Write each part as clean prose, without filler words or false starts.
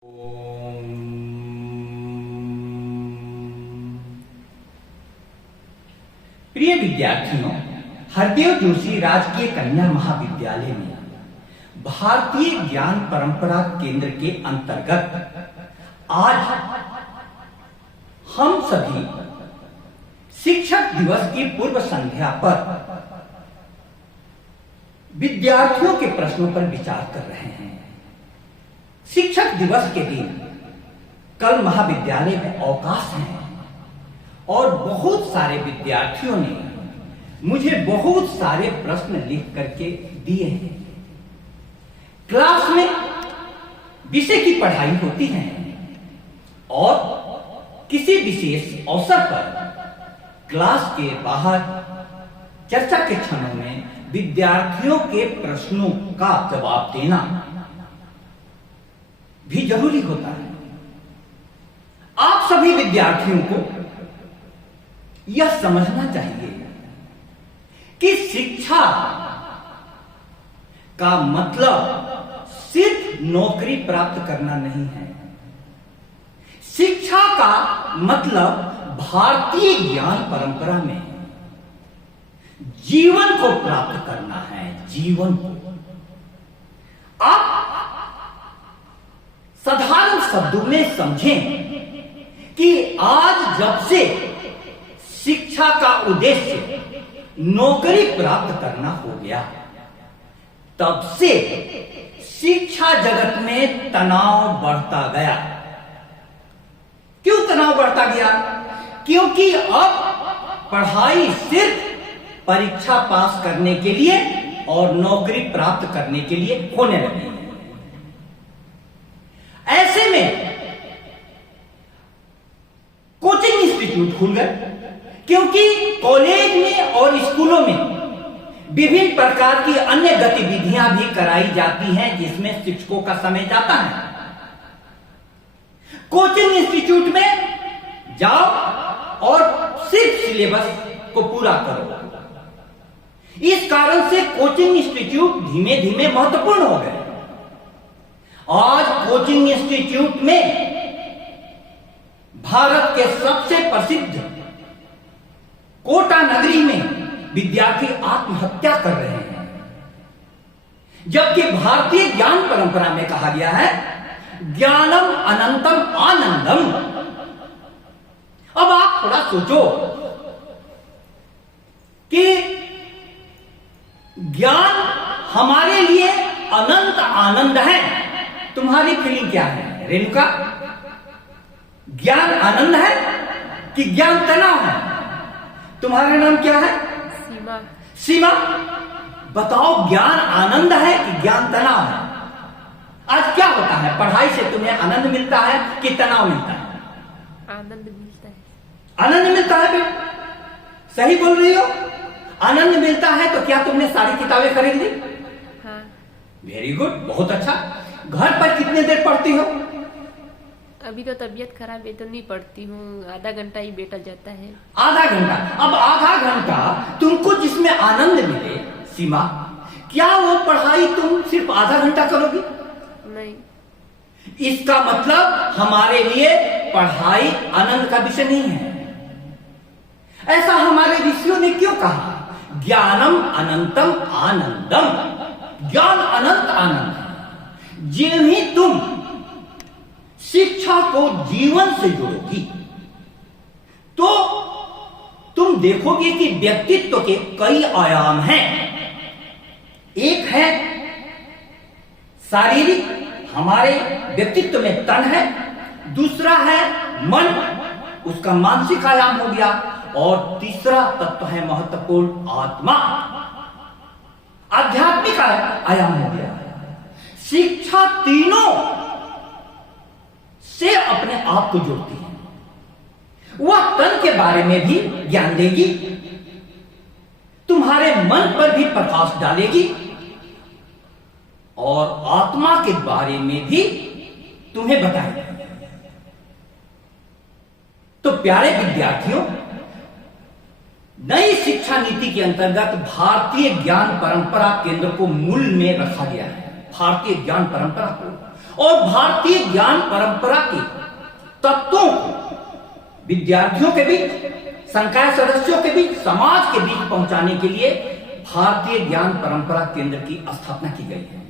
प्रिय विद्यार्थियों, हरदेव जोशी राजकीय कन्या महाविद्यालय में भारतीय ज्ञान परंपरा केंद्र के अंतर्गत आज हम सभी शिक्षक दिवस की पूर्व संध्या पर विद्यार्थियों के प्रश्नों पर विचार कर रहे हैं। शिक्षक दिवस के दिन कल महाविद्यालय में अवकाश है और बहुत सारे विद्यार्थियों ने मुझे बहुत सारे प्रश्न लिख करके दिए हैं। क्लास में विषय की पढ़ाई होती है और किसी विशेष अवसर पर क्लास के बाहर चर्चा के क्षणों में विद्यार्थियों के प्रश्नों का जवाब देना भी जरूरी होता है। आप सभी विद्यार्थियों को यह समझना चाहिए कि शिक्षा का मतलब सिर्फ नौकरी प्राप्त करना नहीं है। शिक्षा का मतलब भारतीय ज्ञान परंपरा में जीवन को प्राप्त करना है। जीवन को आप साधारण शब्दों में समझें कि आज जब से शिक्षा का उद्देश्य नौकरी प्राप्त करना हो गया, तब से शिक्षा जगत में तनाव बढ़ता गया। क्यों तनाव बढ़ता गया? क्योंकि अब पढ़ाई सिर्फ परीक्षा पास करने के लिए और नौकरी प्राप्त करने के लिए होने लगी। ऐसे में कोचिंग इंस्टीट्यूट खुल गए, क्योंकि कॉलेज में और स्कूलों में विभिन्न प्रकार की अन्य गतिविधियां भी कराई जाती हैं जिसमें शिक्षकों का समय जाता है। कोचिंग इंस्टीट्यूट में जाओ और सिर्फ सिलेबस को पूरा करो। इस कारण से कोचिंग इंस्टीट्यूट धीमे धीमे महत्वपूर्ण हो गए। आज कोचिंग इंस्टीट्यूट में भारत के सबसे प्रसिद्ध कोटा नगरी में विद्यार्थी आत्महत्या कर रहे हैं, जबकि भारतीय ज्ञान परंपरा में कहा गया है ज्ञानम अनंतम आनंदम। अब आप थोड़ा सोचो कि ज्ञान हमारे लिए अनंत आनंद है। तुम्हारी फीलिंग क्या है रेणुका? ज्ञान आनंद है कि ज्ञान तनाव है? तुम्हारा नाम क्या है? सीमा। सीमा, बताओ ज्ञान आनंद है कि ज्ञान तनाव है? आज क्या होता है? पढ़ाई से तुम्हें आनंद मिलता है कि तनाव मिलता है? आनंद मिलता है। आनंद मिलता है बेटा, सही बोल रही हो। आनंद मिलता है तो क्या तुमने सारी किताबें खरीद ली? हाँ। वेरी गुड, बहुत अच्छा। घर पर कितने देर पढ़ती हो? अभी तो तबीयत खराब है तो नहीं पढ़ती हूँ, आधा घंटा ही बेटा जाता है। आधा घंटा? अब आधा घंटा तुमको जिसमें आनंद मिले सीमा, क्या वो पढ़ाई तुम सिर्फ आधा घंटा करोगी? नहीं। इसका मतलब हमारे लिए पढ़ाई आनंद का विषय नहीं है। ऐसा हमारे ऋषियों ने क्यों कहा? ज्ञानम अनंतम आनंदम। ज्ञान अनंत आनंद है। जिन ही तुम शिक्षा को जीवन से जोड़ोगी तो तुम देखोगे कि व्यक्तित्व के कई आयाम हैं। एक है शारीरिक, हमारे व्यक्तित्व में तन है। दूसरा है मन, उसका मानसिक आयाम हो गया। और तीसरा तत्व है महत्वपूर्ण आत्मा, आध्यात्मिक आयाम हो गया। शिक्षा तीनों से अपने आप को जोड़ती है। वह तन के बारे में भी ज्ञान देगी, तुम्हारे मन पर भी प्रकाश डालेगी और आत्मा के बारे में भी तुम्हें बताएगी। तो प्यारे विद्यार्थियों, नई शिक्षा नीति के अंतर्गत भारतीय ज्ञान परंपरा केंद्र को मूल में रखा गया है। भारतीय ज्ञान परंपरा को और भारतीय ज्ञान परंपरा के तत्वों को विद्यार्थियों के बीच, संकाय सदस्यों के बीच, समाज के बीच पहुंचाने के लिए भारतीय ज्ञान परंपरा केंद्र की स्थापना की गई है।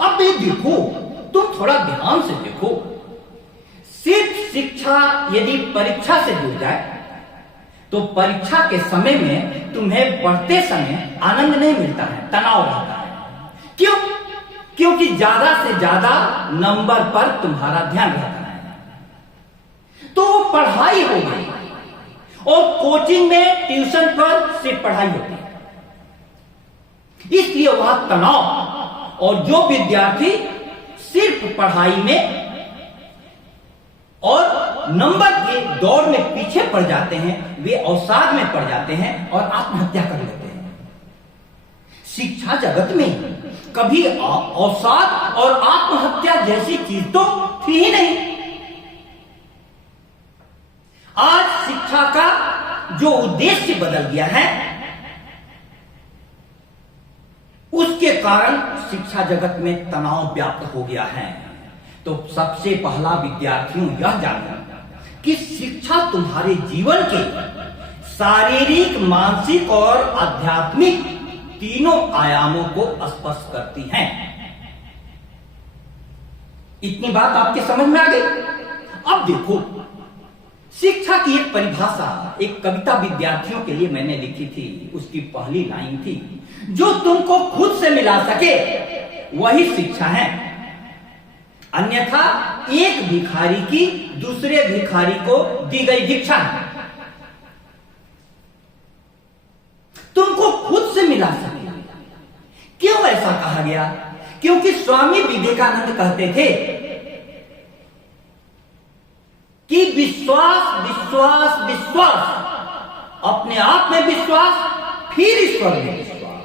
अब ये देखो, तुम थोड़ा ध्यान से देखो, सिर्फ शिक्षा यदि परीक्षा से जुड़ जाए तो परीक्षा के समय में तुम्हें पढ़ते समय आनंद नहीं मिलता है, तनाव रहता है। क्यों? क्योंकि ज्यादा से ज्यादा नंबर पर तुम्हारा ध्यान रहता है। तो वो पढ़ाई हो गई, और कोचिंग में, ट्यूशन पर सिर्फ पढ़ाई होती है, इसलिए वहां तनाव। और जो विद्यार्थी सिर्फ पढ़ाई में और नंबर के दौड़ में पीछे पड़ जाते हैं, वे अवसाद में पड़ जाते हैं और आत्महत्या कर लेते हैं। शिक्षा जगत में कभी अवसाद और आत्महत्या जैसी चीज तो थी ही नहीं। आज शिक्षा का जो उद्देश्य बदल गया है, उसके कारण शिक्षा जगत में तनाव व्याप्त हो गया है। तो सबसे पहला विद्यार्थियों यह जानना कि शिक्षा तुम्हारे जीवन के शारीरिक, मानसिक और आध्यात्मिक तीनों आयामों को स्पर्श करती है। इतनी बात आपके समझ में आ गई? अब देखो, शिक्षा की एक परिभाषा, एक कविता विद्यार्थियों के लिए मैंने लिखी थी। उसकी पहली लाइन थी, जो तुमको खुद से मिला सके वही शिक्षा है, अन्यथा एक भिखारी की दूसरे भिखारी को दी गई भिक्षा है। तुमको खुद से मिला सके। क्यों ऐसा कहा गया? क्योंकि स्वामी विवेकानंद कहते थे कि विश्वास, विश्वास, विश्वास, अपने आप में विश्वास, फिर ईश्वर में विश्वास।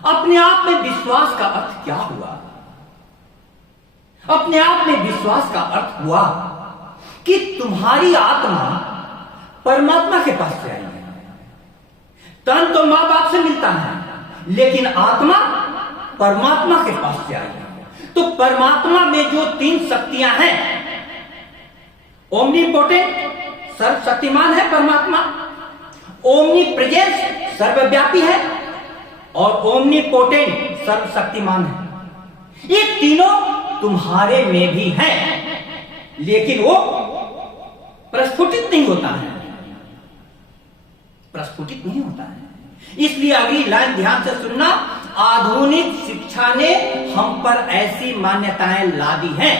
अपने आप में विश्वास का अर्थ क्या हुआ? अपने आप में विश्वास का अर्थ हुआ कि तुम्हारी आत्मा परमात्मा के पास से आई है। तन तो मां बाप से मिलता है, लेकिन आत्मा परमात्मा के पास से आई है। तो परमात्मा में जो तीन शक्तियां हैं, ओमनीपोटेंट, सर्वशक्तिमान है परमात्मा, ओमनी प्रेजेंस, सर्वव्यापी है, और ओमनीपोटेंट, सर्वशक्तिमान है। ये तीनों तुम्हारे में भी है, लेकिन वो प्रस्फुटित नहीं होता है, प्रस्फुटित नहीं होता है। इसलिए अगली लाइन ध्यान से सुनना। आधुनिक शिक्षा ने हम पर ऐसी मान्यताएं ला दी हैं,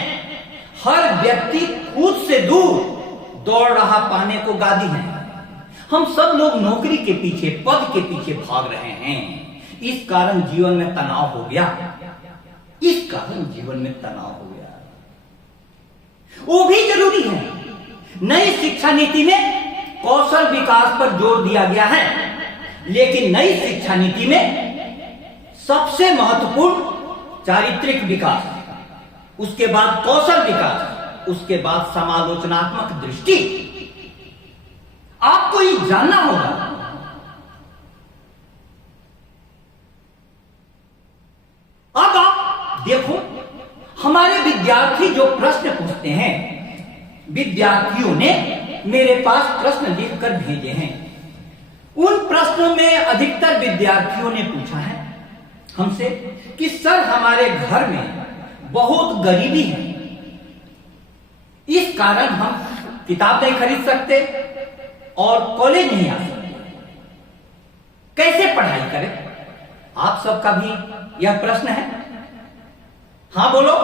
हर व्यक्ति खुद से दूर दौड़ रहा पाने को गादी है। हम सब लोग नौकरी के पीछे, पद के पीछे भाग रहे हैं। इस कारण जीवन में तनाव हो गया, इस कारण जीवन में तनाव हो गया। वो भी जरूरी है। नई शिक्षा नीति में कौशल विकास पर जोर दिया गया है, लेकिन नई शिक्षा नीति में सबसे महत्वपूर्ण चारित्रिक विकास, उसके बाद कौशल विकास, उसके बाद समालोचनात्मक दृष्टि। आपको ये जानना होगा। अब आप देखो, हमारे विद्यार्थी जो प्रश्न पूछते हैं, विद्यार्थियों ने मेरे पास प्रश्न लिखकर भेजे हैं। उन प्रश्नों में अधिकतर विद्यार्थियों ने पूछा है हमसे कि सर, हमारे घर में बहुत गरीबी है, इस कारण हम किताब नहीं खरीद सकते और कॉलेज नहीं आ सकते, कैसे पढ़ाई करें? आप सबका भी यह प्रश्न है? हाँ बोलो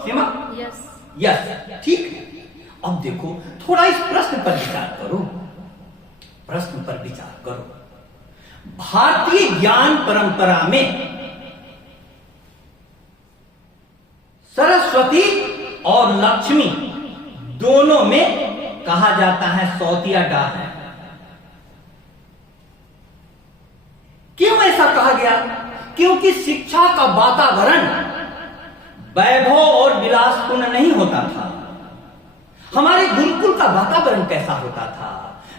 सीमा। यस। यस, ठीक है। अब देखो, थोड़ा इस प्रश्न पर विचार करो, प्रश्न पर विचार करो। भारतीय ज्ञान परंपरा में सरस्वती और लक्ष्मी दोनों में कहा जाता है सौतिया डाल है। क्यों ऐसा कहा गया? क्योंकि शिक्षा का वातावरण वैभव और विलासपूर्ण नहीं होता था। हमारे गुरुकुल का वातावरण कैसा होता था?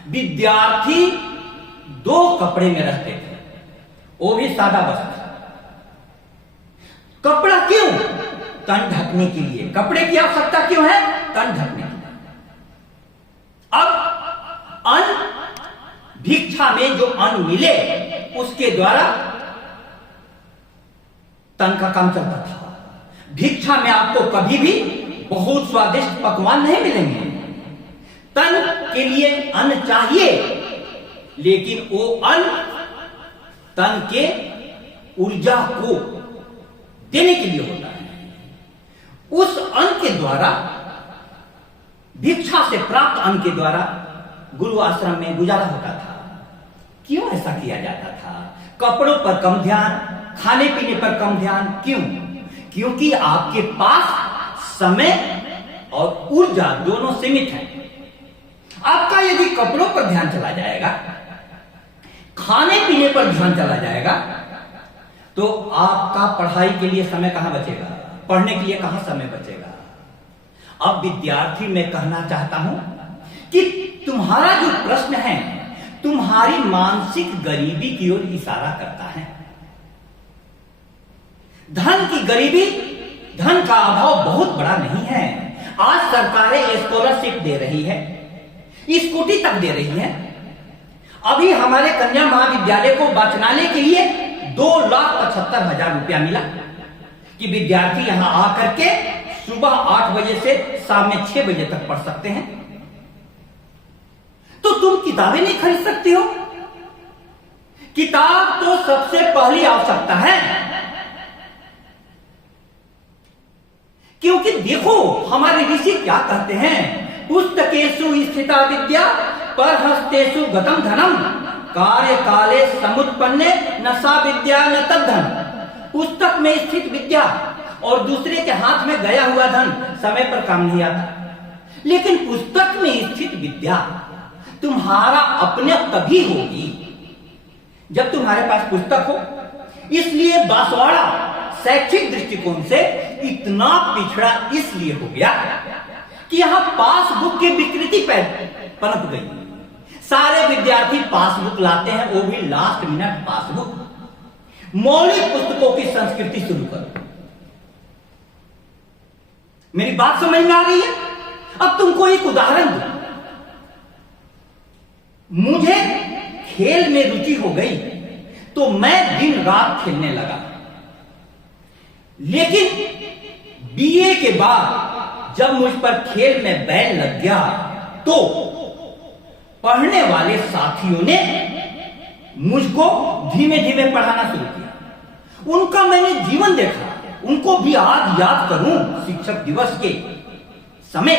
विद्यार्थी 2 कपड़े में रहते थे, वो भी सादा वस्त्र। कपड़ा क्यों? तन ढकने के लिए। कपड़े की आवश्यकता क्यों है? तन ढकने के लिए। अब अन्न, भिक्षा में जो अन्न मिले उसके द्वारा तन का काम चलता था। भिक्षा में आपको कभी भी बहुत स्वादिष्ट पकवान नहीं मिलेंगे। तन के लिए अन्न चाहिए, लेकिन वो अन्न तन के ऊर्जा को देने के लिए होता है। उस अन्न के द्वारा, भिक्षा से प्राप्त अन्न के द्वारा गुरु आश्रम में गुजारा होता था। क्यों ऐसा किया जाता था? कपड़ों पर कम ध्यान, खाने पीने पर कम ध्यान। क्यों? क्योंकि आपके पास समय और ऊर्जा दोनों सीमित है। आपका यदि कपड़ों पर ध्यान चला जाएगा, खाने पीने पर ध्यान चला जाएगा, तो आपका पढ़ाई के लिए समय कहां बचेगा? पढ़ने के लिए कहां समय बचेगा? अब विद्यार्थी, मैं कहना चाहता हूं कि तुम्हारा जो प्रश्न है तुम्हारी मानसिक गरीबी की ओर इशारा करता है। धन की गरीबी, धन का अभाव बहुत बड़ा नहीं है। आज सरकारें स्कॉलरशिप दे रही है, स्कूटी तक दे रही है। अभी हमारे कन्या महाविद्यालय को बचनाने के लिए 2,75,000 रुपया मिला कि विद्यार्थी यहां आकर के सुबह 8 बजे से शाम में 6 बजे तक पढ़ सकते हैं। तो तुम किताबें नहीं खरीद सकते हो? किताब तो सबसे पहली आवश्यकता है। क्योंकि देखो हमारे ऋषि क्या कहते हैं, पुस्तकेषु स्थिता विद्या परहस्तेषु गतम धनम कार्य काले समुत्पन्ने न सा विद्या न तद्धन। पुस्तक में स्थित विद्या और दूसरे के हाथ में गया हुआ धन समय पर काम नहीं आता। लेकिन पुस्तक में स्थित विद्या तुम्हारा अपने तभी होगी जब तुम्हारे पास पुस्तक हो। इसलिए बांसवाड़ा शैक्षिक दृष्टिकोण से इतना पिछड़ा इसलिए हो गया कि यहां पासबुक की विकृति पनप गई। सारे विद्यार्थी पासबुक लाते हैं, वो भी लास्ट मिनट पासबुक। मौलिक पुस्तकों की संस्कृति शुरू करो। मेरी बात समझ में आ रही है? अब तुमको एक उदाहरण दो। मुझे खेल में रुचि हो गई तो मैं दिन रात खेलने लगा। लेकिन बीए के बाद जब मुझ पर खेल में बैन लग गया तो पढ़ने वाले साथियों ने मुझको धीमे धीमे पढ़ाना शुरू किया। उनका मैंने जीवन देखा, उनको भी आज याद करूं। शिक्षक दिवस के समय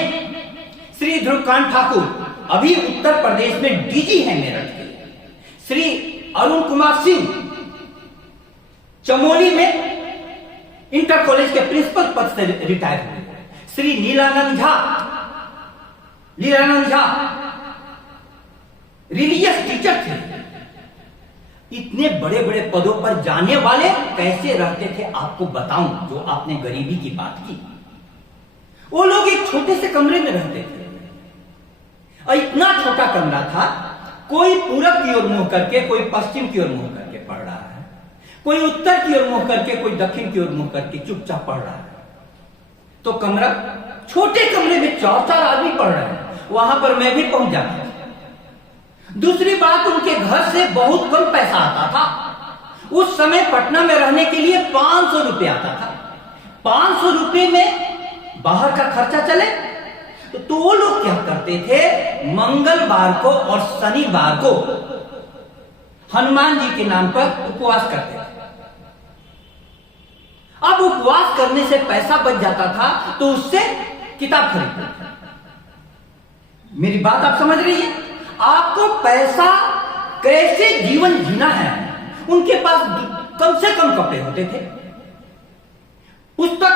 श्री ध्रुवकांत ठाकुर अभी उत्तर प्रदेश में डीजी हैं मेरठ के, श्री अरुण कुमार सिंह चमोली में इंटर कॉलेज के प्रिंसिपल पद से रिटायर हुए, श्री लीलानंद झा रिलीजियस टीचर थे। इतने बड़े बड़े पदों पर जाने वाले कैसे रहते थे आपको बताऊं, जो आपने गरीबी की बात की। वो लोग एक छोटे से कमरे में रहते थे और इतना छोटा कमरा था, कोई पूरब की ओर मुंह करके, कोई पश्चिम की ओर मुंह करके पढ़ रहा है, कोई उत्तर की ओर मुंह करके, कोई दक्षिण की ओर मुंह करके चुपचाप पढ़ रहा है। तो कमरा, छोटे कमरे में 4-4 आदमी पढ़ रहे हैं, वहां पर मैं भी पहुंच जाता था। दूसरी बात, उनके घर से बहुत कम पैसा आता था। उस समय पटना में रहने के लिए 500 रुपये आता था। 500 रुपये में बाहर का खर्चा चले तो वो लोग क्या करते थे, मंगलवार को और शनिवार को हनुमान जी के नाम पर उपवास करते थे। अब उपवास करने से पैसा बच जाता था तो उससे किताब खरीदते थे। मेरी बात आप समझ रही है? आपको पैसा कैसे जीवन जीना है। उनके पास कम से कम कपड़े होते थे, पुस्तक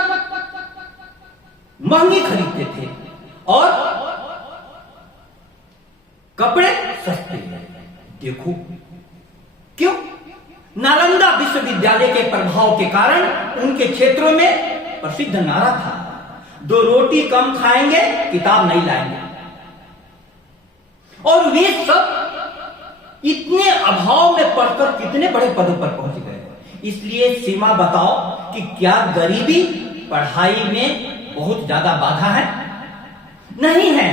महंगी खरीदते थे और कपड़े सस्ते। देखो क्यों? नालंदा विश्वविद्यालय के प्रभाव के कारण उनके क्षेत्रों में प्रसिद्ध नारा था, 2 रोटी कम खाएंगे, किताब नहीं लाएंगे। और वे सब इतने अभाव में पढ़कर कितने बड़े पदों पर पहुंच गए। इसलिए सीमा बताओ कि क्या गरीबी पढ़ाई में बहुत ज्यादा बाधा है? नहीं है।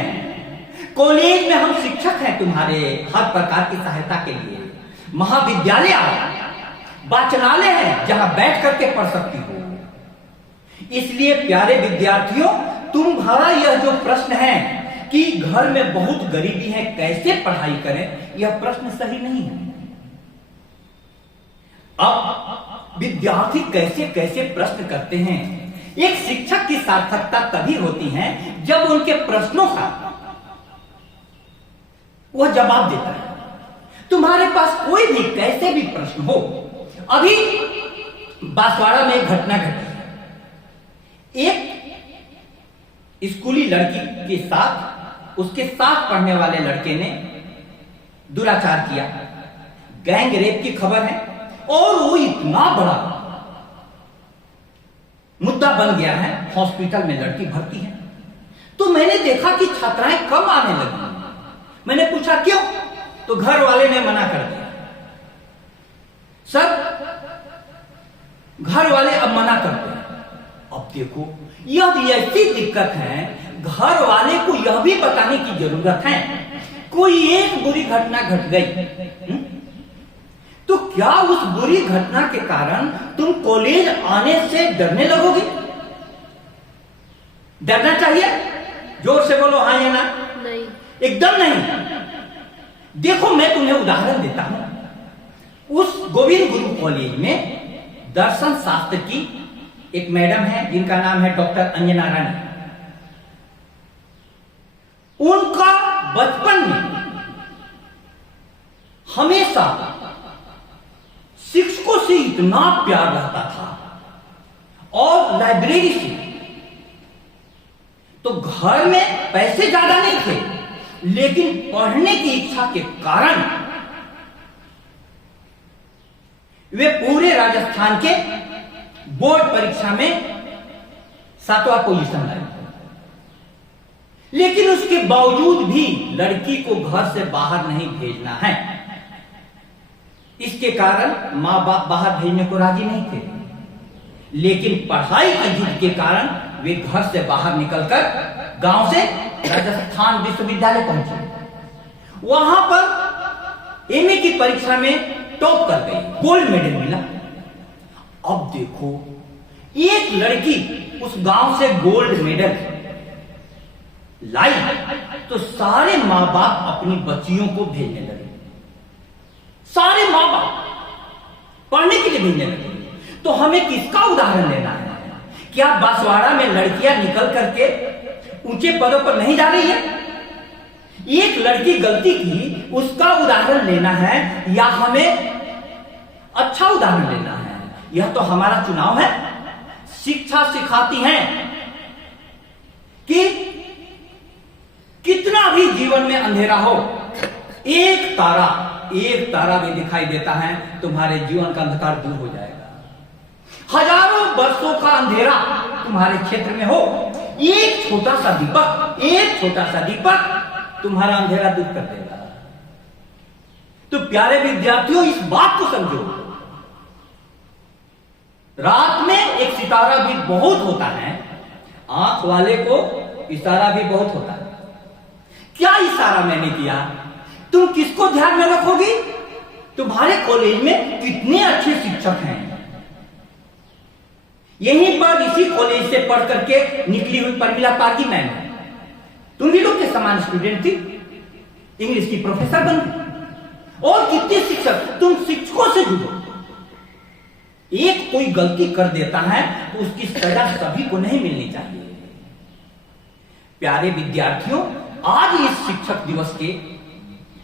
कॉलेज में हम शिक्षक हैं तुम्हारे हर प्रकार की सहायता के लिए। महाविद्यालय वाचनालय है जहां बैठ करके पढ़ सकती हो। इसलिए प्यारे विद्यार्थियों, तुम्हारा यह जो प्रश्न है कि घर में बहुत गरीबी है, कैसे पढ़ाई करें, यह प्रश्न सही नहीं है। अब विद्यार्थी कैसे कैसे प्रश्न करते हैं। एक शिक्षक की सार्थकता तभी होती है जब उनके प्रश्नों का वह जवाब देता है। तुम्हारे पास कोई भी कैसे भी प्रश्न हो। अभी बांसवाड़ा में एक घटना घटी। एक स्कूली लड़की के साथ उसके साथ पढ़ने वाले लड़के ने दुराचार किया। गैंग रेप की खबर है और वो इतना बड़ा मुद्दा बन गया है। हॉस्पिटल में लड़की भर्ती है। तो मैंने देखा कि छात्राएं कम आने लगी। मैंने पूछा क्यों, तो घर वाले ने मना कर दिया। सर, घर वाले अब मना करते हैं। अब देखो, यह भी ऐसी दिक्कत है, घर वाले को यह भी बताने की जरूरत है। कोई एक बुरी घटना घट गई तो क्या उस बुरी घटना के कारण तुम कॉलेज आने से डरने लगोगे? डरना चाहिए? जोर से बोलो हाँ या ना। नहीं, एकदम नहीं। देखो, मैं तुम्हें उदाहरण देता हूं। उस गोविंद गुरु कॉलेज में दर्शन शास्त्र की एक मैडम है जिनका नाम है डॉक्टर अंजना रानी। उनका बचपन में हमेशा शिक्षकों से इतना प्यार रहता था और लाइब्रेरी से। तो घर में पैसे ज्यादा नहीं थे, लेकिन पढ़ने की इच्छा के कारण वे पूरे राजस्थान के बोर्ड परीक्षा में 7वां पोजीशन लाए। लेकिन उसके बावजूद भी लड़की को घर से बाहर नहीं भेजना है। इसके कारण मां बाप बाहर भेजने को राजी नहीं थे। लेकिन पढ़ाई की जिद के कारण वे घर से बाहर निकलकर गांव से राजस्थान विश्वविद्यालय पहुंचे। वहां पर एमए की परीक्षा में टॉप कर गई, गोल्ड मेडल मिला। अब देखो, एक लड़की उस गांव से गोल्ड मेडल लाई तो सारे मां बाप अपनी बच्चियों को भेजने लगे। सारे मां बाप पढ़ने के लिए भेजने लगे। तो हमें किसका उदाहरण लेना है? क्या बांसवाड़ा में लड़कियां निकल करके ऊंचे पदों पर नहीं जा रही है? एक लड़की गलती की, उसका उदाहरण लेना है या हमें अच्छा उदाहरण लेना है? यह तो हमारा चुनाव है। शिक्षा सिखाती है कि कितना भी जीवन में अंधेरा हो, एक तारा भी दिखाई देता है, तुम्हारे जीवन का अंधकार दूर हो जाएगा। हजारों वर्षों का अंधेरा तुम्हारे क्षेत्र में हो, एक छोटा सा दीपक तुम्हारा अंधेरा दूर कर देगा। तो प्यारे विद्यार्थियों, इस बात को समझो। रात में एक सितारा भी बहुत होता है, आंख वाले को इशारा भी बहुत होता है। क्या इशारा मैंने किया? तुम किसको ध्यान में रखोगी? तुम्हारे कॉलेज में कितने अच्छे शिक्षक हैं। यहीं पर इसी कॉलेज से पढ़ करके निकली हुई परमिला पारगी मैम, तुम भी लोग के समान स्टूडेंट थी, इंग्लिश की प्रोफेसर बन गई। और कितने शिक्षक, तुम शिक्षकों से जुड़ो। एक कोई गलती कर देता है तो उसकी सजा सभी को नहीं मिलनी चाहिए। प्यारे विद्यार्थियों, आज इस शिक्षक दिवस के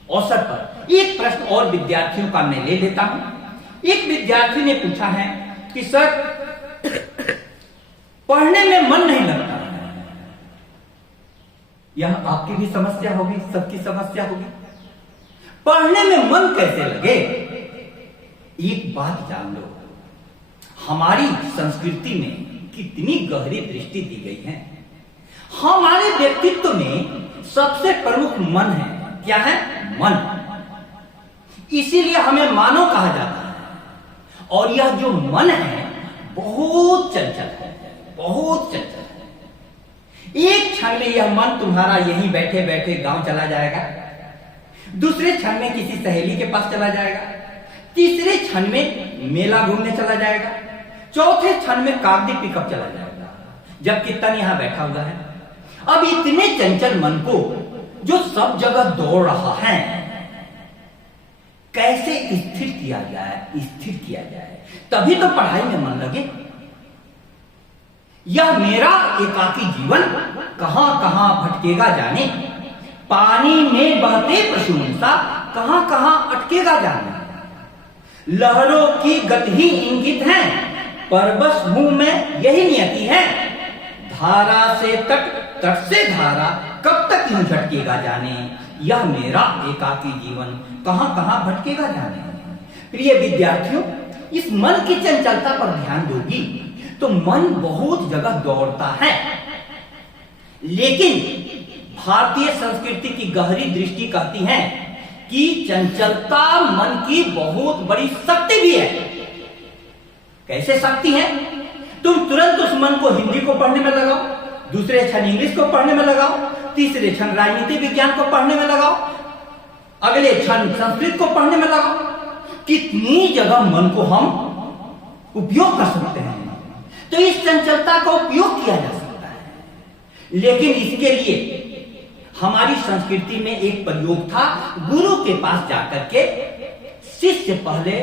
अवसर पर एक प्रश्न और विद्यार्थियों का मैं ले लेता हूं। एक विद्यार्थी ने पूछा है कि सर, पढ़ने में मन नहीं लगता। यह आपकी भी समस्या होगी, सबकी समस्या होगी। पढ़ने में मन कैसे लगे? एक बात जान लो, हमारी संस्कृति में कितनी गहरी दृष्टि दी गई है। हमारे व्यक्तित्व में सबसे प्रमुख मन है। क्या है? मन। इसीलिए हमें मानव कहा जाता है। और यह जो मन है बहुत चंचल है, बहुत चंचल है। एक क्षण में यह मन तुम्हारा यहीं बैठे बैठे गांव चला जाएगा, दूसरे क्षण में किसी सहेली के पास चला जाएगा, तीसरे क्षण में मेला घूमने चला जाएगा, चौथे क्षण में कागजी पिकअप चला जाएगा, जबकि तन यहां बैठा हुआ है। अब इतने चंचल मन को जो सब जगह दौड़ रहा है, कैसे स्थिर किया जाए, स्थिर किया जाए, तभी तो पढ़ाई में मन लगे। यह मेरा एकाकी जीवन कहां कहां भटकेगा जाने, पानी में बहते प्रशंसा कहां कहां अटकेगा जाने। लहरों की गति ही इंगित है, परबस हूं मैं यही नियति है। धारा से तट, तट से धारा कब तक यूं झटकेगा जाने, यह मेरा एकाकी जीवन कहां कहां भटकेगा जाने। प्रिय विद्यार्थियों, इस मन की चंचलता पर ध्यान दोगी तो मन बहुत जगह दौड़ता है, लेकिन भारतीय संस्कृति की गहरी दृष्टि कहती है कि चंचलता मन की बहुत बड़ी शक्ति भी है। कैसे शक्ति है? तुम तुरंत उस मन को हिंदी को पढ़ने में लगाओ, दूसरे क्षण इंग्लिश को पढ़ने में लगाओ, तीसरे क्षण राजनीति विज्ञान को पढ़ने में लगाओ, अगले क्षण संस्कृत को पढ़ने में लगाओ। कितनी जगह मन को हम उपयोग कर सकते हैं। तो इस चंचलता का उपयोग किया जा सकता है, लेकिन इसके लिए हमारी संस्कृति में एक प्रयोग था। गुरु के पास जाकर के शिष्य पहले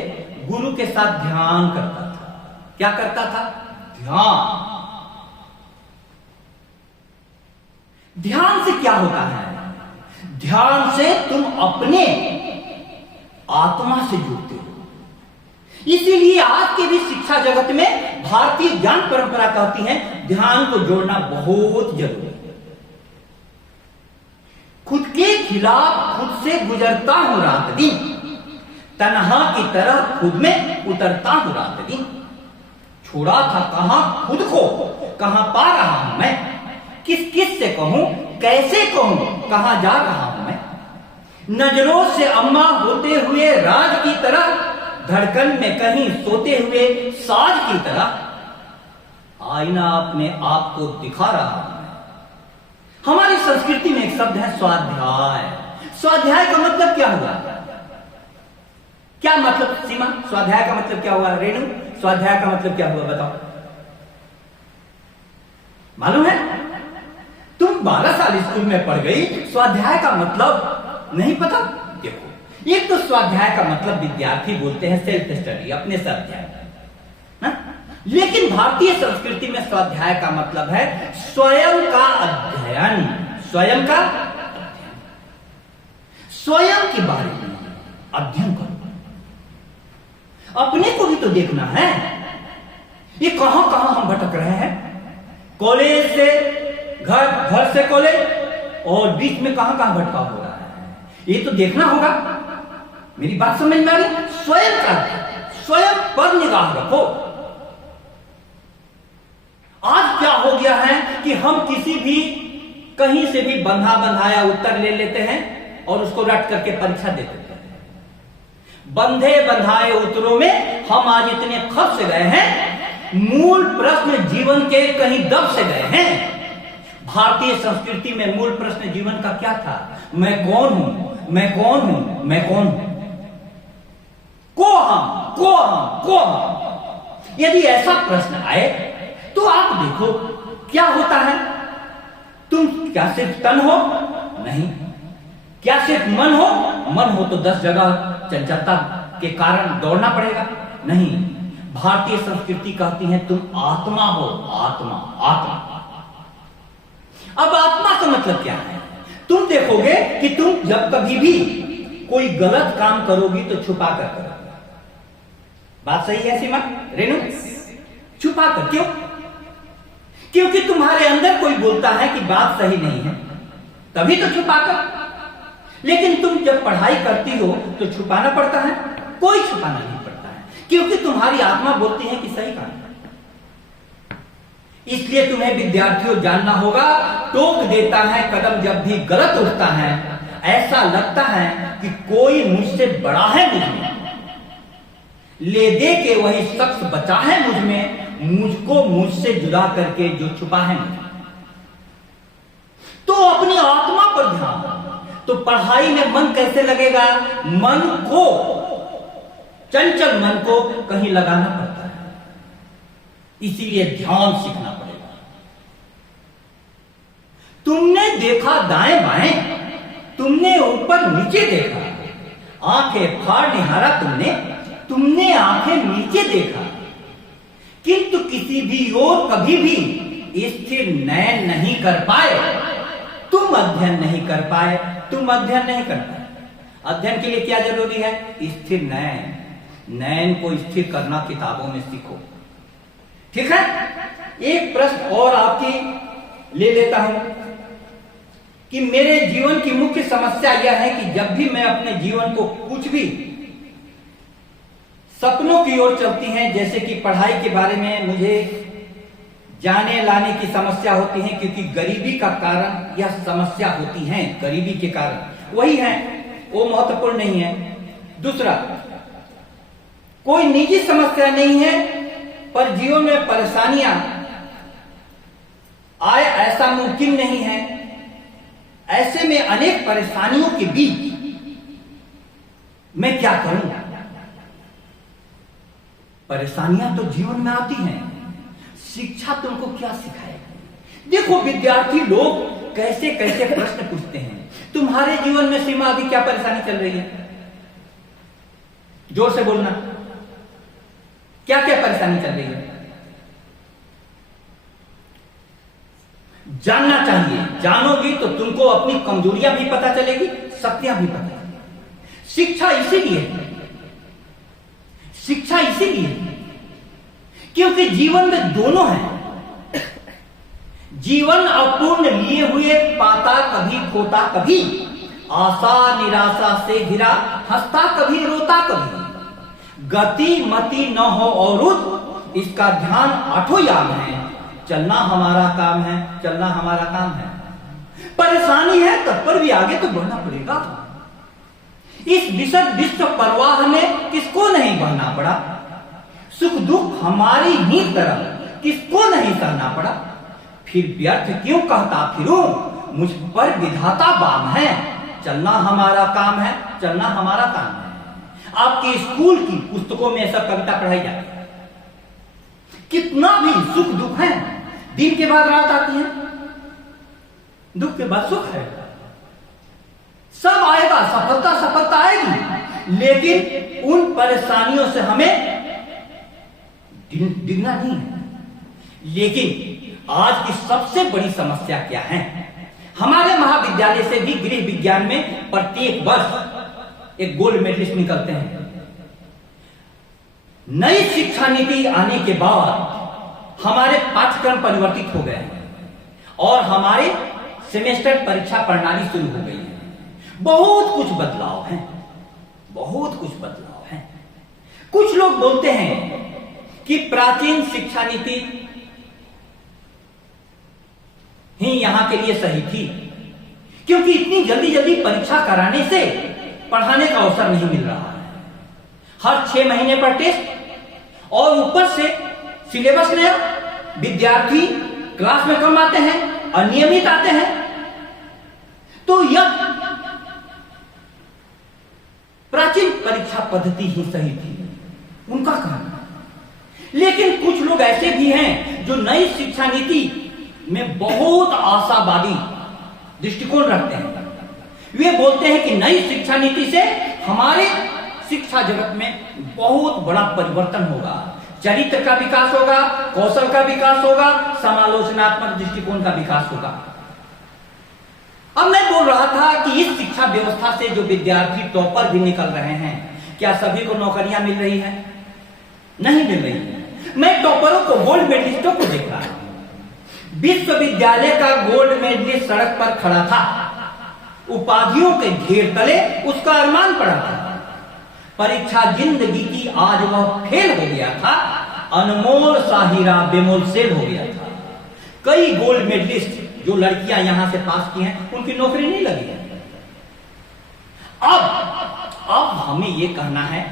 गुरु के साथ ध्यान करता था। क्या करता था? ध्यान। ध्यान से क्या होता है? ध्यान से तुम अपने आत्मा से जुड़ते हो। इसीलिए आज के भी शिक्षा जगत में भारतीय ज्ञान परंपरा कहती है ध्यान को जोड़ना बहुत जरूरी है। खुद के खिलाफ खुद से गुजरता हूं रात दिन, तन्हा की तरह खुद में उतरता हूं रात दिन। छोड़ा था कहां खुद को, कहां पा रहा हूं मैं, किस किस से कहूं, कैसे कहूं, कहां जा रहा हूं मैं। नजरों से अम्मा होते हुए राज की तरह, धड़कन में कहीं सोते हुए साज की तरह आईना अपने आप को दिखा रहा हूं। हमारी संस्कृति में एक शब्द है स्वाध्याय। स्वाध्याय का मतलब क्या हुआ? क्या मतलब सीमा? स्वाध्याय का मतलब क्या हुआ? रेणु, स्वाध्याय का मतलब क्या हुआ बताओ? मालूम है? तुम 12 साल स्कूल में पढ़ गई, स्वाध्याय का मतलब नहीं पता? देखो, एक तो स्वाध्याय का मतलब विद्यार्थी बोलते हैं सेल्फ स्टडी, अपने से अध्ययन। लेकिन भारतीय संस्कृति में स्वाध्याय का मतलब है स्वयं का अध्ययन। स्वयं का अध्ययन, स्वयं के बारे में अध्ययन करो। अपने को भी तो देखना है। ये कहां कहां हम भटक रहे हैं। कॉलेज से घर, घर से कॉलेज, और बीच में कहां कहां भटकाव हो रहा है, ये तो देखना होगा। मेरी बात समझ में आ रही? स्वयं का, स्वयं पर निगाह रखो। आज क्या हो गया है कि हम किसी भी कहीं से भी बंधा बंधाया उत्तर ले लेते हैं और उसको रट करके परीक्षा दे देते हैं। बंधे बंधाए उत्तरों में हम आज इतने खप से गए हैं, मूल प्रश्न जीवन के कहीं दब से गए हैं। भारतीय संस्कृति में मूल प्रश्न जीवन का क्या था? मैं कौन हूं, मैं कौन हूं, मैं कौन हूं, को हम। यदि ऐसा प्रश्न आए तो आप देखो क्या होता है। तुम क्या सिर्फ तन हो? नहीं। क्या सिर्फ मन हो? मन हो तो 10 जगह चंचलता के कारण दौड़ना पड़ेगा। नहीं, भारतीय संस्कृति कहती है तुम आत्मा हो। आत्मा, आत्मा। अब आत्मा का मतलब क्या है? तुम देखोगे कि तुम जब कभी भी कोई गलत काम करोगी तो छुपा कर करोगे। बात सही है सीमा, रेणु? छुपा कर। क्यों? क्योंकि तुम्हारे अंदर कोई बोलता है कि बात सही नहीं है, तभी तो छुपा कर। लेकिन तुम जब पढ़ाई करती हो तो छुपाना पड़ता है? कोई छुपाना नहीं पड़ता है, क्योंकि तुम्हारी आत्मा बोलती है कि सही काम। इसलिए तुम्हें विद्यार्थियों जानना होगा, टोक देता है कदम जब भी गलत उठता है। ऐसा लगता है कि कोई मुझसे बड़ा है मुझमें। ले दे के वही शख्स बचा है मुझ में, मुझको मुझसे जुदा करके जो छुपा है मुझ में। तो अपनी आत्मा पर ध्यान, तो पढ़ाई में मन कैसे लगेगा? मन को, चंचल मन को कहीं लगाना पड़ता है, इसीलिए ध्यान सीखना पड़ेगा। तुमने देखा दाएं बाएं, तुमने ऊपर नीचे देखा, आंखें फाड़ निहारा तुमने आंखें नीचे देखा, किंतु किसी भी ओर कभी भी स्थिर नयन नहीं कर पाए। तुम अध्ययन नहीं कर पाए, तुम अध्ययन नहीं कर पाए। अध्ययन के लिए क्या जरूरी है? स्थिर नयन। नयन को स्थिर करना किताबों में सीखो। ठीक है, एक प्रश्न और आपकी ले लेता हूं कि मेरे जीवन की मुख्य समस्या यह है कि जब भी मैं अपने जीवन को कुछ भी सपनों की ओर चलती हैं, जैसे कि पढ़ाई के बारे में मुझे जाने लाने की समस्या होती है, क्योंकि गरीबी का कारण यह समस्या होती है, गरीबी के कारण वही है, वो महत्वपूर्ण नहीं है। दूसरा, कोई निजी समस्या नहीं है, पर जीवन में परेशानियां आए ऐसा मुमकिन नहीं है। ऐसे में अनेक परेशानियों के बीच मैं क्या करूं? परेशानियां तो जीवन में आती हैं, शिक्षा तुमको क्या सिखाएगी? देखो विद्यार्थी लोग कैसे कैसे प्रश्न पूछते हैं। तुम्हारे जीवन में सीमा अभी क्या परेशानी चल रही है? जोर से बोलना, क्या क्या परेशानी चल रही है? जानना चाहिए। जानोगी तो तुमको अपनी कमजोरियां भी पता चलेगी, शक्तियां भी पता चलेगी। शिक्षा इसीलिए क्योंकि जीवन में दोनों है। जीवन अपूर्ण लिए हुए पाता कभी खोता कभी, आशा निराशा से घिरा हंसता कभी रोता कभी। गति मति न हो और इसका ध्यान आठों याम है। चलना हमारा काम है, चलना हमारा काम है। परेशानी है तब पर भी आगे तो बढ़ना पड़ेगा। इस विश्व प्रवाह में किसको नहीं बढ़ना पड़ा? सुख दुख हमारी ही तरह किसको नहीं सहना पड़ा? फिर व्यर्थ क्यों कहता फिरूं, मुझ पर विधाता बाम है। चलना हमारा काम है, चलना हमारा काम है। आपके स्कूल की पुस्तकों में सब कविता पढ़ाई जाती है। कितना भी सुख दुख है, दिन के बाद रात आती है, दुख के बाद सुख है। सब आएगा, सफलता आएगी, लेकिन उन परेशानियों से हमें डिगना नहीं है। लेकिन आज की सबसे बड़ी समस्या क्या है? हमारे महाविद्यालय से भी गृह विज्ञान में प्रत्येक वर्ष एक गोल्ड मेडलिस्ट निकलते हैं। नई शिक्षा नीति आने के बाद हमारे पाठ्यक्रम परिवर्तित हो गए हैं और हमारे सेमेस्टर परीक्षा प्रणाली शुरू हो गई है। बहुत कुछ बदलाव है, बहुत कुछ बदलाव है। कुछ लोग बोलते हैं कि प्राचीन शिक्षा नीति ही यहां के लिए सही थी, क्योंकि इतनी जल्दी जल्दी परीक्षा कराने से पढ़ाने का अवसर नहीं मिल रहा है। हर 6 महीने पर टेस्ट और ऊपर से सिलेबस नया, विद्यार्थी क्लास में कम आते हैं, अनियमित आते हैं। तो यह प्राचीन परीक्षा पद्धति ही सही थी, उनका कहना। लेकिन कुछ लोग ऐसे भी हैं जो नई शिक्षा नीति में बहुत आशावादी दृष्टिकोण रखते हैं। वे बोलते हैं कि नई शिक्षा नीति से हमारे शिक्षा जगत में बहुत बड़ा परिवर्तन होगा, चरित्र का विकास होगा, कौशल का विकास होगा, समालोचनात्मक दृष्टिकोण का विकास होगा। अब मैं बोल रहा था कि इस शिक्षा व्यवस्था से जो विद्यार्थी टॉपर भी निकल रहे हैं, क्या सभी को नौकरियां मिल रही है? नहीं मिल रही है। मैं टॉपरों को, गोल्ड मेडलिस्टों को देख रहा हूं। विश्वविद्यालय का गोल्ड मेडलिस्ट सड़क पर खड़ा था, उपाधियों के घेर तले उसका अरमान पड़ा था। परीक्षा जिंदगी की आज वह फेल हो गया था, अनमोल सा हीरा बेमोल सेल हो गया था। कई गोल्ड मेडलिस्ट जो लड़कियां यहां से पास की हैं, उनकी नौकरी नहीं लगी है। अब हमें यह कहना है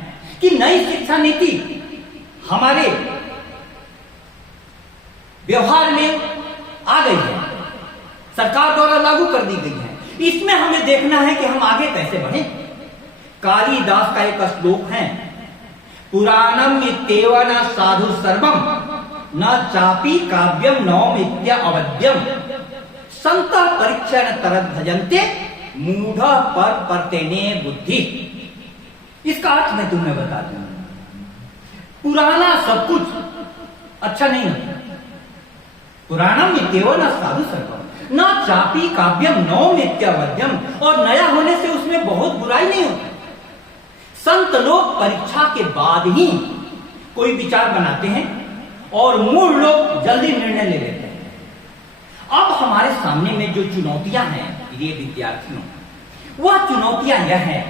कि नई शिक्षा नीति हमारे व्यवहार में आ गई है, सरकार द्वारा लागू कर दी गई है। इसमें हमें देखना है कि हम आगे कैसे बढ़ें। कालिदास का एक श्लोक है, पुराणम इत्येव न साधु सर्वम न चापि काव्यम नौमित्य अवध्यम संत परीक्षण तरद भजन्ते मूढ़ पर परतेने बुद्धि। इसका अर्थ मैं तुम्हें बता दूं, पुराना सब कुछ अच्छा नहीं होता। पुराणम इत्येव न साधु सर्वम न चापि काव्यम नौमित्य अवध्यम, और नया होने से उसमें बहुत बुराई नहीं होती। संत लोग परीक्षा के बाद ही कोई विचार बनाते हैं और मूढ़ लोग जल्दी निर्णय ले लेते हैं। अब हमारे सामने में जो चुनौतियां हैं ये विद्यार्थियों, वह चुनौतियां यह है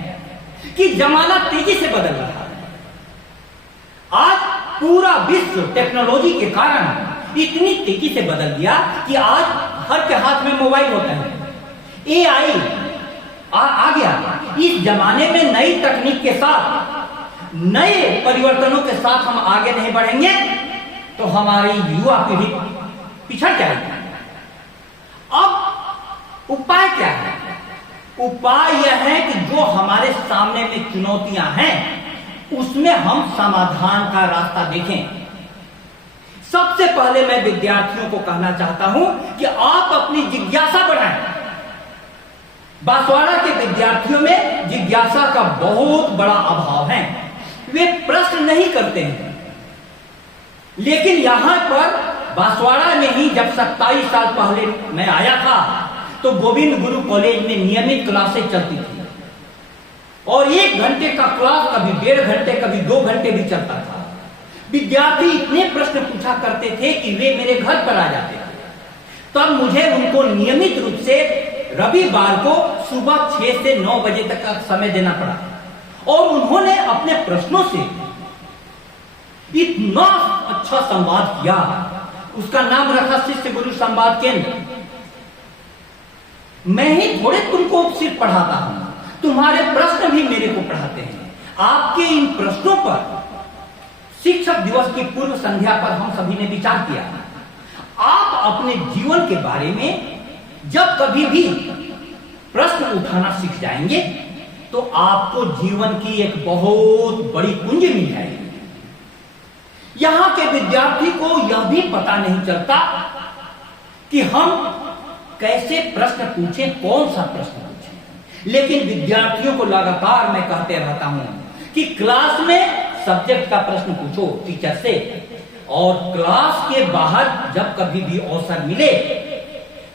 कि जमाना तेजी से बदल रहा है। आज पूरा विश्व टेक्नोलॉजी के कारण इतनी तेजी से बदल गया कि आज हर के हाथ में मोबाइल होता है, एआई आ गया। इस जमाने में नई तकनीक के साथ, नए परिवर्तनों के साथ हम आगे नहीं बढ़ेंगे तो हमारी युवा पीढ़ी पिछड़ जाएगी। अब उपाय क्या है? उपाय यह है कि जो हमारे सामने में चुनौतियां हैं उसमें हम समाधान का रास्ता देखें। सबसे पहले मैं विद्यार्थियों को कहना चाहता हूं कि आप अपनी जिज्ञासा बढ़ाएं। बांसवाड़ा के विद्यार्थियों में जिज्ञासा का बहुत बड़ा अभाव है, वे प्रश्न नहीं करते हैं। लेकिन यहां पर बांसवाड़ा में ही जब 27 साल पहले मैं आया था तो गोविंद गुरु कॉलेज में नियमित क्लासें चलती थी और 1 घंटे का क्लास कभी 1.5 घंटे कभी 2 घंटे भी चलता था। विद्यार्थी इतने प्रश्न पूछा करते थे कि वे मेरे घर पर आ जाते थे। तब मुझे उनको नियमित रूप से रविवार को सुबह 6 से 9 बजे तक का समय देना पड़ा और उन्होंने अपने प्रश्नों से इतना अच्छा संवाद किया। उसका नाम रखा शिष्य गुरु संवाद केंद्र। मैं ही थोड़े तुमको सिर्फ पढ़ाता हूं, तुम्हारे प्रश्न भी मेरे को पढ़ाते हैं। आपके इन प्रश्नों पर शिक्षक दिवस की पूर्व संध्या पर हम सभी ने विचार किया। आप अपने जीवन के बारे में जब कभी भी प्रश्न उठाना सीख जाएंगे तो आपको जीवन की एक बहुत बड़ी कुंजी मिल जाएगी। यहां के विद्यार्थी को यह भी पता नहीं चलता कि हम कैसे प्रश्न पूछें, कौन सा प्रश्न पूछें। लेकिन विद्यार्थियों को लगातार मैं कहते रहता हूं कि क्लास में सब्जेक्ट का प्रश्न पूछो टीचर से, और क्लास के बाहर जब कभी भी अवसर मिले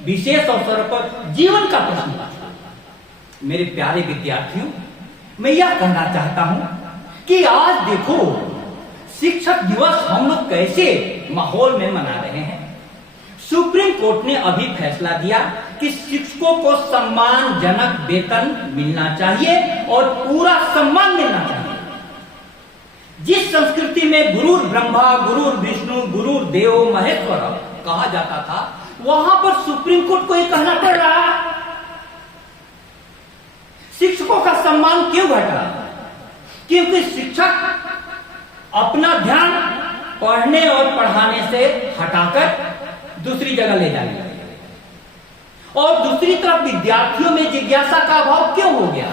विशेष अवसर पर जीवन का प्रश्न पूछो। मेरे प्यारे विद्यार्थियों, मैं यह कहना चाहता हूं कि आज देखो शिक्षक दिवस हम लोग कैसे माहौल में मना रहे हैं। सुप्रीम कोर्ट ने अभी फैसला दिया कि शिक्षकों को सम्मानजनक वेतन मिलना चाहिए और पूरा सम्मान मिलना चाहिए। जिस संस्कृति में गुरुर ब्रह्मा गुरुर विष्णु गुरुर देव महेश्वर कहा जाता था, वहां पर सुप्रीम कोर्ट को यह कहना पड़ रहा है शिक्षकों का सम्मान क्यों घटा? क्योंकि शिक्षक अपना ध्यान पढ़ने और पढ़ाने से हटाकर दूसरी जगह ले जाएंगे, और दूसरी तरफ विद्यार्थियों में जिज्ञासा का अभाव क्यों हो गया?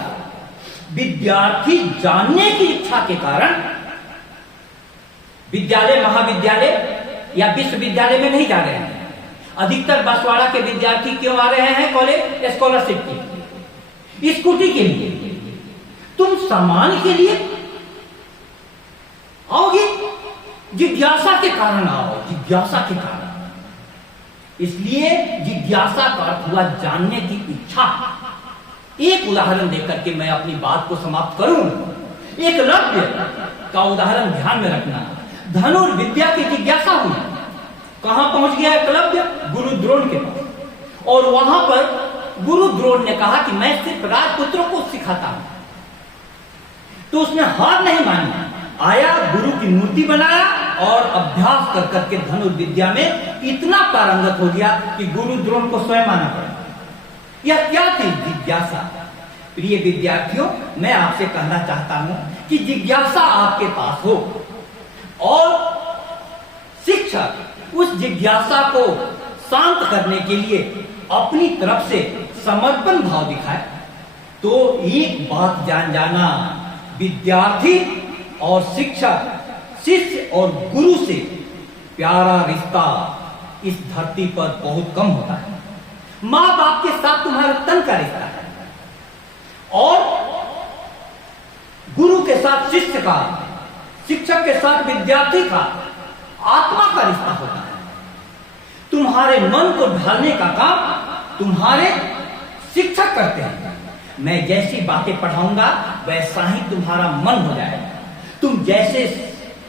विद्यार्थी जानने की इच्छा के कारण विद्यालय, महाविद्यालय या विश्वविद्यालय में नहीं जा रहे हैं। अधिकतर बांसवाड़ा के विद्यार्थी क्यों आ रहे हैं कॉलेज? स्कॉलरशिप की, स्कूटी के लिए। तुम सम्मान के लिए आओगे? जिज्ञासा के कारण आओ, जिज्ञासा के कारण। इसलिए जिज्ञासा का अर्थ हुआ जानने की इच्छा। एक उदाहरण देकर के मैं अपनी बात को समाप्त करूं। एकलव्य का उदाहरण ध्यान में रखना। धनुर्विद्या की जिज्ञासा हुई। कहां पहुंच गया एकलव्य? गुरु द्रोण के पास, और वहां पर गुरु द्रोण ने कहा कि मैं सिर्फ राजपुत्रों को सिखाता हूं। तो उसने हार नहीं मानी, आया, गुरु की मूर्ति बनाया और अभ्यास कर करके धनुर्विद्या में इतना पारंगत हो गया कि गुरु द्रोण को स्वयं आना पड़ा। यह क्या थी? जिज्ञासा। प्रिय विद्यार्थियों, मैं आपसे कहना चाहता हूं कि जिज्ञासा आपके पास हो और शिक्षक उस जिज्ञासा को शांत करने के लिए अपनी तरफ से समर्पण भाव दिखाए। तो एक बात जान जाना, विद्यार्थी और शिक्षक, शिष्य और गुरु से प्यारा रिश्ता इस धरती पर बहुत कम होता है। मां बाप के साथ तुम्हारा तन का रिश्ता है और गुरु के साथ शिष्य का, शिक्षक के साथ विद्यार्थी का आत्मा का रिश्ता होता है। तुम्हारे मन को ढालने का काम तुम्हारे शिक्षक करते हैं। मैं जैसी बातें पढ़ाऊंगा वैसा ही तुम्हारा मन हो जाएगा, तुम जैसे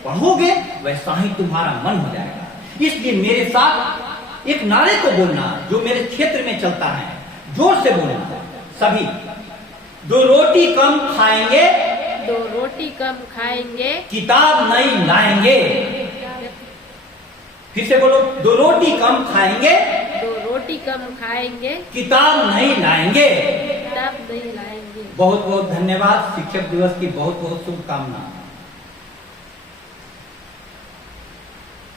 पढ़ोगे वैसा ही तुम्हारा मन हो जाएगा। इसलिए मेरे साथ एक नारे को बोलना जो मेरे क्षेत्र में चलता है, जोर से बोलना सभी। 2 रोटी कम खाएंगे, 2 रोटी कम खाएंगे, किताब नहीं लाएंगे। फिर से बोलो, 2 रोटी कम खाएंगे, 2 रोटी कम खाएंगे, किताब नहीं लाएंगे। किताब नहीं लाएंगे। बहुत बहुत धन्यवाद। शिक्षक दिवस की बहुत बहुत शुभकामनाएं।